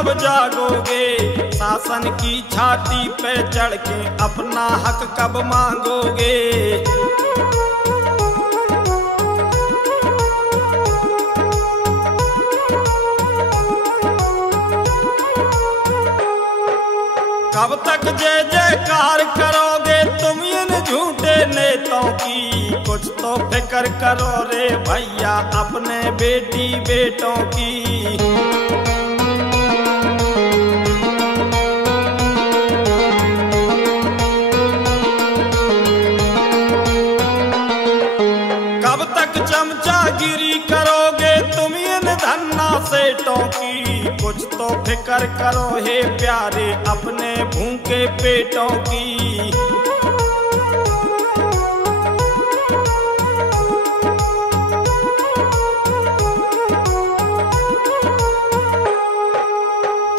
कब जागोगे, शासन की छाती पे चढ़ के अपना हक कब मांगोगे। कब तक जय जयकार करोगे तुम इन झूठे नेताओं की, कुछ तो फिक्र करो रे भैया अपने बेटी बेटों की। कब तक चमचागिरी करोगे तुम इन धन्ना सेठों की, कुछ तो फिक्र करो हे प्यारे अपने भूखे पेटों की।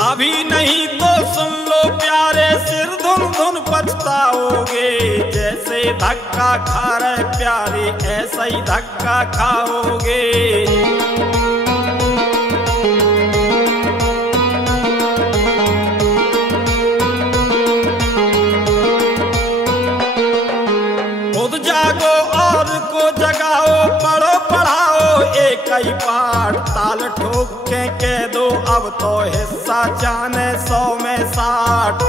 अभी नहीं तो सुन लो प्यारे सिर धुन धुन पछताओगे, जैसे धक्का खा रहे प्यारे ऐसा ही धक्का खाओगे। कई पाठ ताल ठोक के कह दो अब तो हिस्सा जाने 100 में 60।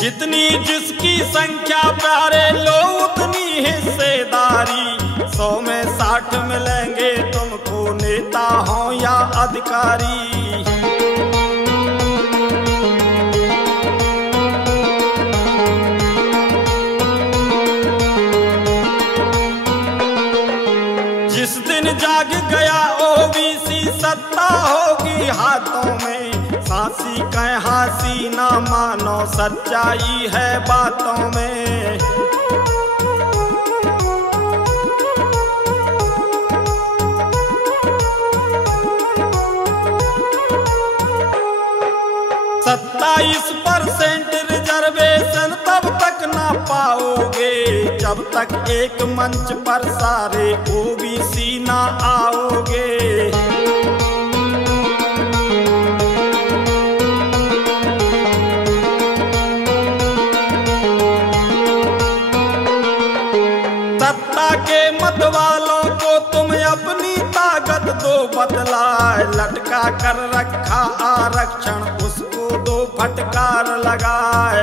जितनी जिसकी संख्या प्यारे लो उतनी हिस्सेदारी, 100 में 60 मिलेंगे तुमको नेता हो या अधिकारी। जिस दिन जाग गया ओबीसी सत्ता होगी हाथों में, सांसी कह हासी ना मानो सच्चाई है बातों में। %27 रिजर्वेशन तब तक ना पाओगे जब तक एक मंच पर सारे ओबीसी ना आओगे। सत्ता के मत वालों को तुम अपनी ताकत दो बतलाए, लटका कर रखा आरक्षण उसको दो फटकार लगाए।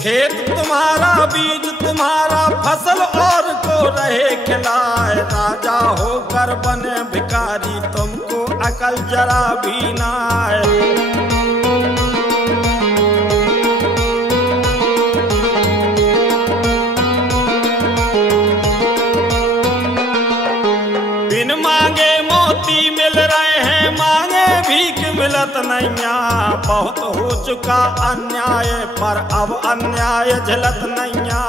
खेत तुम्हारा बीज तुम्हारा फसल और को रहे खिलाए, राजा होकर बने भिखारी तुमको अकल जरा भी ना आए। बिन मांगे मोती मिल रहे हैं मांगे भीख मिलत नैया, बहुत हो चुका अन्याय पर अब अन्याय झलत नैया।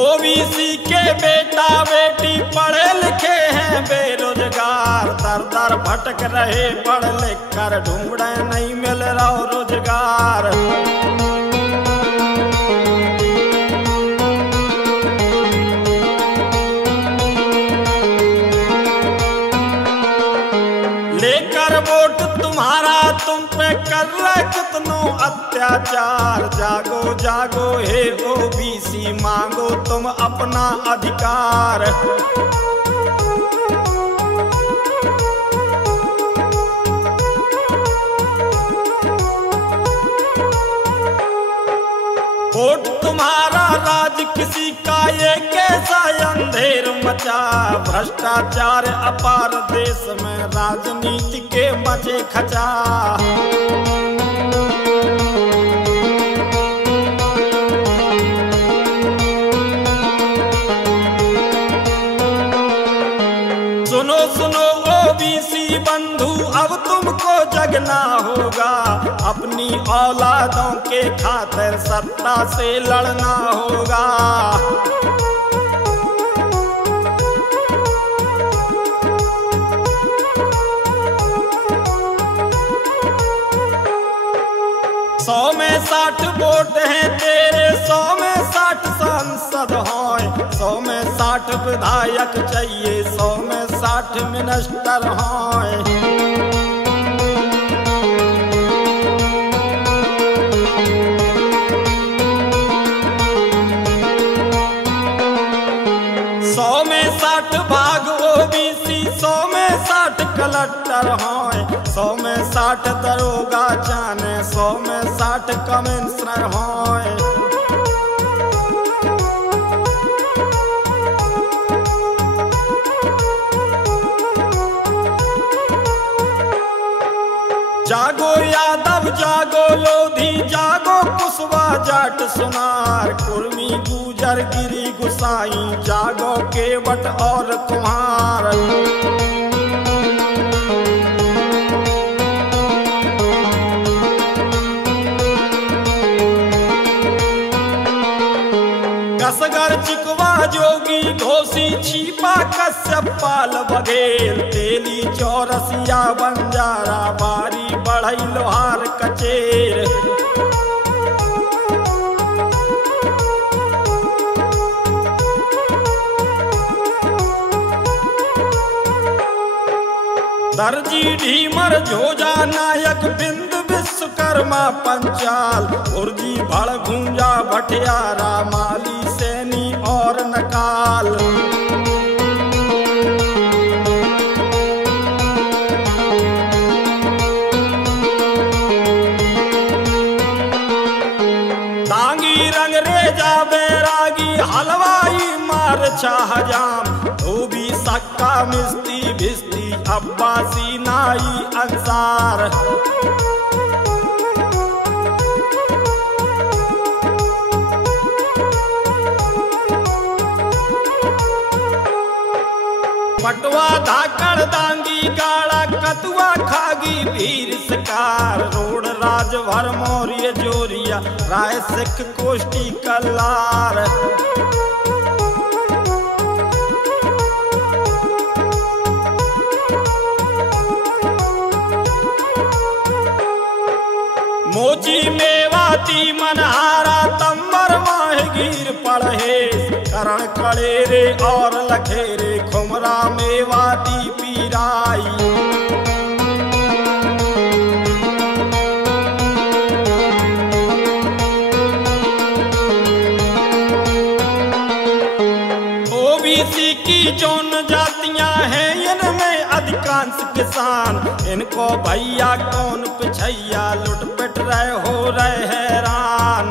ओबीसी के बेटा बेटी पढ़े लिखे हैं बेरोजगार, दर दर भटक रहे पढ़ लिख कर ढूंढे नहीं मिल रहा रोजगार। लेकर वोट तुम्हारा तुम पे कर रहे कितनों अत्याचार, जागो जागो हे ओबीसी मांगो तुम अपना अधिकार। वोट तुम्हारा राज किसी का ये कैसा अंधेर मचा, भ्रष्टाचार अपार देश में राजनीति के मचे खचा। सुनो सुनो ओबीसी बंधु अब तुमको जगना होगा, अपनी औलादों के खातिर सत्ता से लड़ना होगा। सौ में 60 वोट हैं तेरे, 100 में 60 सांसद हैं, 100 में 60 विधायक चाहिए, 100 में 60 मिनिस्टर हैं। भाग ओबीसी, 100 में 60 कलेक्टर हैं, 100 में 60 दरोगा जाने, 100 में 60 कमिश्नर हैं। जागो यादव जागो लोधी, जागो कुशवा जाट सुनार, कुर्मी गुजर गिरी गुसाई, जागो केवट और कुम्हार। कसगर चिकवा जोगी घोसी, छिपा कश्यप पाल बघेल, तेली चौरसिया बंजारा, बारी बढ़ई लोहार कचेर। दर्जी ढीमर झोजा नायक, बिंद विश्वकर्मा पंचाल, उर्जी भड़ गुंजा भटियारा, माली सैनी और नकाल। दांगी रंगरेजा बैरागी, हलवाई मार शाहजाम, धोबी सक्का मिस्ती भिस्ती, अब्बासी नाई अंसार। पटवा धाकड़ दांगी गाड़ा, कतुआ खागी भीर शिकार, रोड राजभर मौर्य जोरिया, राय सिख कोष्टी कल्लार। मोची मेवाती मनहारा, तंबर माहगीर पढ़े, करण कड़ेरे और लखेरे, खुमरा मेवाती पीराई। ओबीसी की जौन जातियां हैं, इनमें अधिकांश किसान, इनको भैया कौन पिछैया, लुट पिट रहे हो रहे हैरान।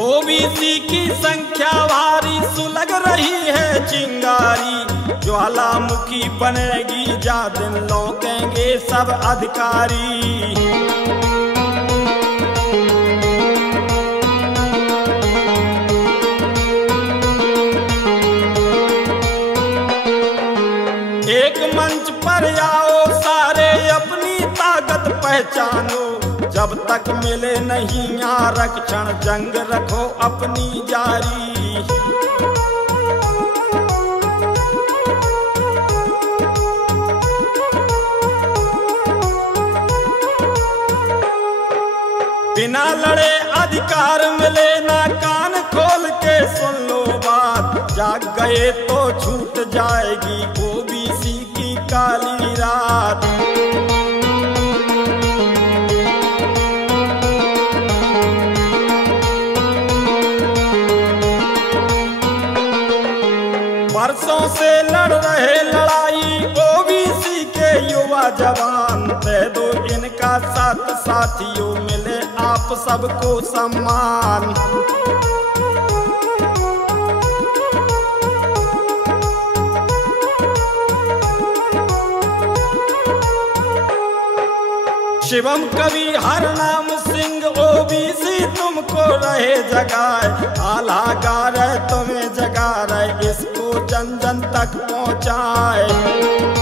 ओबीसी की संख्या भारी, सुलग रही है चिंगारी, ज्वालामुखी बनेगी जा दिन, लौटेंगे सब अधिकारी। एक मंच पर आओ सारे, अपनी ताकत पहचानो, जब तक मिले नहीं आरक्षण, जंग रखो अपनी जारी। बिना लड़े अधिकार मिले ना, कान खोल के सुन लो बात, जाग गए तो छूट जाएगी ओबीसी की काली रात। बरसों से लड़ रहे लड़ाई ओबीसी के युवा जवान, दे दो इनका साथ साथियों, मिले आप सबको सम्मान। शिवम कवि हर नाम सिंह ओबीसी तुमको रहे जगाए, आला गा रहे तुम्हें जगा रहे, इसको जन जन तक पहुँचाए।